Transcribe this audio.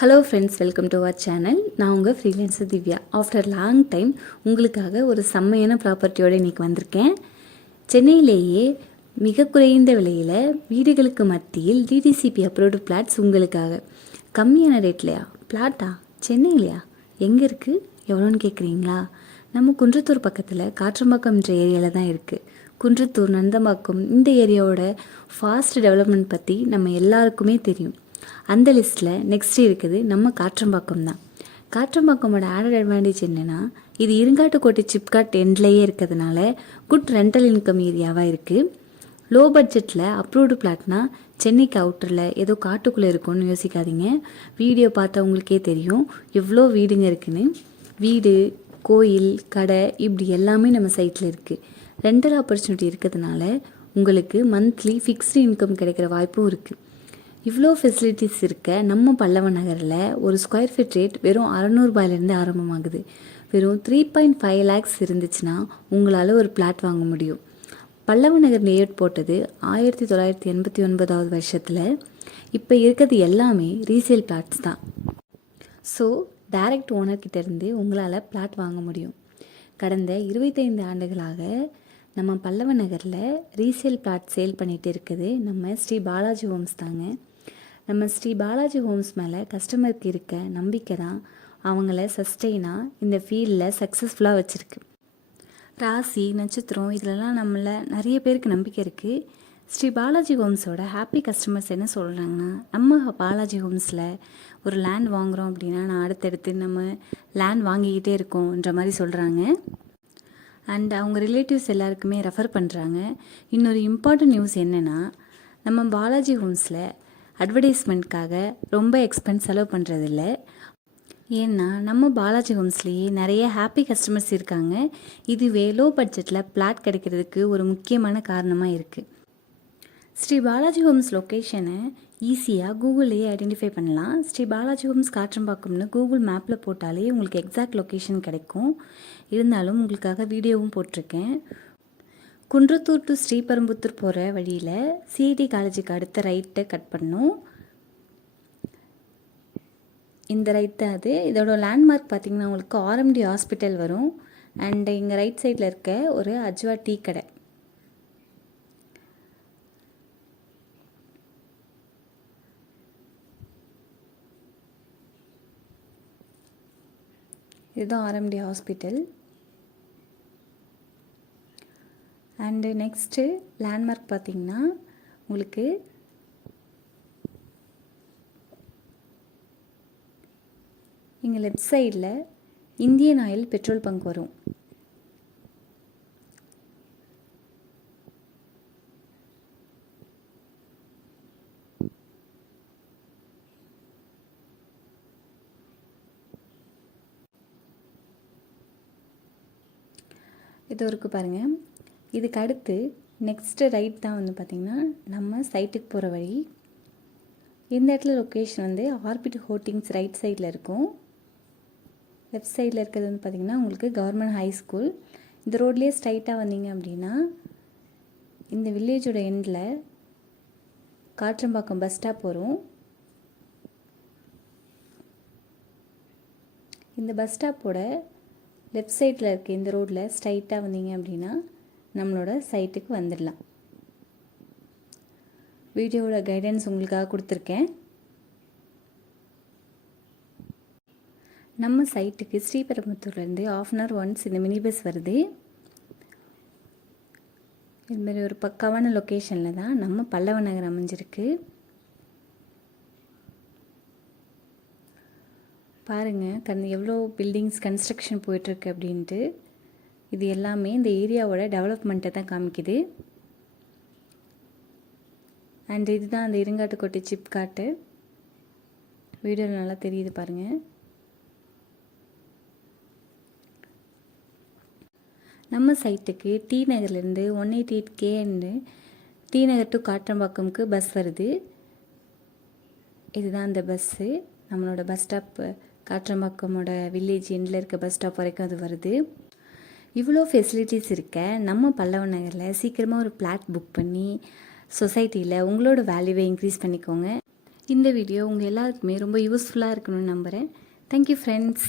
Hello friends, welcome to our channel. நான் உங்கள் freelancer Divya. After long time உங்களுக்காக ஒரு செம்மையான ப்ராப்பர்ட்டியோடு இன்றைக்கி வந்திருக்கேன். சென்னையிலேயே மிக குறைந்த விலையில் வீடுகளுக்கு மத்தியில் டிடிசிபி அப்ரூவ்டு பிளாட்ஸ் உங்களுக்காக. கம்மியான ரேட்லையா? பிளாட்டா? சென்னையிலையா? எங்கே இருக்குது, எவ்வளோன்னு கேட்குறீங்களா? நம்ம குன்றத்தூர் பக்கத்தில் காற்றம்பாக்கம்ன்ற ஏரியாவில் தான் இருக்குது. குன்றத்தூர், நந்தம்பாக்கம் இந்த ஏரியாவோட ஃபாஸ்ட் டெவலப்மெண்ட் பற்றி நம்ம எல்லாருக்குமே தெரியும். அந்த லிஸ்ட்டில் நெக்ஸ்ட் இருக்குது நம்ம காற்றம்பாக்கம் தான். காற்றம்பாக்கமோட ஆடட் அட்வான்டேஜ் என்னென்னா, இது இருங்காட்டுக்கோட்டை சிப்காட் எண்ட்லேயே இருக்கிறதுனால குட் ரெண்டல் இன்கம் ஏரியாவாக இருக்குது. லோ பட்ஜெட்டில் அப்ரூவ்டு பிளாட்னா சென்னைக்கு அவுட்டரில் ஏதோ காட்டுக்குள்ளே இருக்கும்னு யோசிக்காதீங்க. வீடியோ பார்த்தா உங்களுக்கே தெரியும் எவ்வளோ வீடுங்க இருக்குன்னு. வீடு, கோயில், கடை இப்படி எல்லாமே நம்ம சைட்டில் இருக்குது. ரெண்டல் ஆப்பர்ச்சுனிட்டி இருக்கிறதுனால உங்களுக்கு மந்த்லி ஃபிக்ஸ்டு இன்கம் கிடைக்கிற வாய்ப்பும் இருக்குது. இவ்வளோ ஃபெசிலிட்டிஸ் இருக்க நம்ம பல்லவ நகரில் ஒரு ஸ்கொயர் ஃபீட் ரேட் வெறும் 600 ரூபாயிலேருந்து ஆரம்பமாகுது. வெறும் 3.5 lakhs இருந்துச்சுன்னா உங்களால் ஒரு பிளாட் வாங்க முடியும். பல்லவ நகர் லேஅவுட் போட்டது 1989 வருஷத்தில். இப்போ இருக்கிறது எல்லாமே ரீசேல் பிளாட்ஸ் தான். ஸோ டைரக்ட் ஓனர்கிட்டேருந்து உங்களால் பிளாட் வாங்க முடியும். கடந்த 25 ஆண்டுகளாக நம்ம பல்லவ நகரில் ரீசேல் பிளாட் சேல் பண்ணிகிட்டு இருக்குது நம்ம ஸ்ரீ பாலாஜி ஹோம்ஸ் தாங்க. நம்ம ஸ்ரீ பாலாஜி ஹோம்ஸ் மேலே கஸ்டமருக்கு இருக்க நம்பிக்கை தான் அவங்கள சஸ்டெயினாக இந்த ஃபீல்டில் சக்ஸஸ்ஃபுல்லாக வச்சுருக்கு. ராசி, நட்சத்திரம் இதிலலாம் நம்மள நிறைய பேருக்கு நம்பிக்கை இருக்குது. ஸ்ரீ பாலாஜி ஹோம்ஸோட ஹாப்பி கஸ்டமர்ஸ் என்ன சொல்கிறாங்கன்னா, நம்ம பாலாஜி ஹோம்ஸில் ஒரு லேண்ட் வாங்குகிறோம் அப்படின்னா நான் அடுத்தடுத்து நம்ம லேண்ட் வாங்கிக்கிட்டே இருக்கோன்ற மாதிரி சொல்கிறாங்க. அண்ட் அவங்க ரிலேட்டிவ்ஸ் எல்லாருக்குமே ரெஃபர் பண்ணுறாங்க. இன்னொரு இம்பார்ட்டன்ட் நியூஸ் என்னென்னா, நம்ம பாலாஜி ஹோம்ஸில் அட்வர்டைஸ்மெண்ட்காக ரொம்ப எக்ஸ்பென்ஸ் செலவு பண்ணுறதில்ல. ஏன்னா நம்ம பாலாஜி ஹோம்ஸ்லேயே நிறைய ஹாப்பி கஸ்டமர்ஸ் இருக்காங்க. இதுவே லோ பட்ஜெட்டில் பிளாட் கிடைக்கிறதுக்கு ஒரு முக்கியமான காரணமாக இருக்குது. ஸ்ரீ பாலாஜி ஹோம்ஸ் லொக்கேஷனை ஈஸியாக கூகுள்லேயே ஐடென்டிஃபை பண்ணலாம். ஸ்ரீ பாலாஜி ஹோம்ஸ் காற்றம்பாக்கம்னு கூகுள் மேப்பில் போட்டாலே உங்களுக்கு எக்ஸாக்ட் லொக்கேஷன் கிடைக்கும். இருந்தாலும் உங்களுக்காக வீடியோவும் போட்டிருக்கேன். குன்றத்தூர் டு ஸ்ரீபெரும்புத்தூர் போகிற வழியில் சிஐடி காலேஜுக்கு அடுத்த ரைட்டை கட் பண்ணணும். இந்த ரைட் தான் அது. இதோட லேண்ட்மார்க் பார்த்திங்கன்னா உங்களுக்கு ஆர்எம்டி ஹாஸ்பிட்டல் வரும். அண்ட் இங்கே ரைட் சைடில் இருக்க ஒரு அஜ்வா டீ கடை. இதுதான் RMT hospital. And next landmark பார்த்திங்கன்னா உங்களுக்கு இங்கே லெஃப்ட் சைடில் இந்தியன் ஆயில் பெட்ரோல் பங்க் வரும். இது இருக்குது பாருங்கள். இதுக்கு அடுத்து நெக்ஸ்ட்டு ரைட் தான் வந்து பார்த்திங்கன்னா நம்ம சைட்டுக்கு போகிற வழி. இந்த இடத்துல லொக்கேஷன் வந்து ஆர்பிட் ஹோட்டிங்ஸ் ரைட் சைடில் இருக்கும். லெஃப்ட் சைடில் இருக்கிறது வந்து பார்த்திங்கன்னா உங்களுக்கு கவர்மெண்ட் ஹை ஸ்கூல். இந்த ரோட்லேயே ஸ்ட்ரைட்டாக வந்தீங்க அப்படின்னா இந்த வில்லேஜோட எண்டில் காற்றம்பாக்கம் பஸ் ஸ்டாப் வரும். இந்த பஸ் ஸ்டாப்போட லெஃப்ட் சைடில் இருக்க இந்த ரோட்டில் ஸ்ட்ரைட்டாக வந்தீங்க அப்படின்னா நம்மளோட சைட்டுக்கு வந்துடலாம். வீடியோவோட கைடன்ஸ் உங்களுக்காக கொடுத்துருக்கேன். நம்ம சைட்டுக்கு ஸ்ரீபெரும்புத்தூர்லேருந்து 1/2 hour ஒன்ஸ் இந்த மினி பஸ் வருது. இதுமாரி ஒரு பக்காவான லொக்கேஷனில் தான் நம்ம பல்லவ நகர் அமைஞ்சிருக்கு. பாருங்கள் எவ்வளோ பில்டிங்ஸ் கன்ஸ்ட்ரக்ஷன் போயிட்டுருக்கு அப்படின்ட்டு. இது எல்லாமே இந்த ஏரியாவோட டெவலப்மெண்ட்டை தான் காமிக்குது. அண்ட் இதுதான் அந்த இருங்காட்டுக்கோட்டை சிப்காட்டு. வீடியோவில் நல்லா தெரியுது பாருங்கள். நம்ம சைட்டுக்கு டி நகர்லேருந்து 188 km டி நகர் டு காற்றம்பாக்கம்க்கு பஸ் வருது. இதுதான் அந்த பஸ்ஸு. நம்மளோட பஸ் ஸ்டாப் காற்றம்பாக்கமோட வில்லேஜ் எண்டில் இருக்க பஸ் ஸ்டாப் வரைக்கும் அது வருது. இவ்வளோ ஃபெசிலிட்டிஸ் இருக்க நம்ம பல்லவ நகரில் சீக்கிரமாக ஒரு பிளாட் புக் பண்ணி சொசைட்டியில் உங்களோட வேல்யூவை இன்க்ரீஸ் பண்ணிக்கோங்க. இந்த வீடியோ உங்கள் எல்லாருக்குமே ரொம்ப யூஸ்ஃபுல்லாக இருக்கணும்னு நம்புகிறேன். Thank you friends.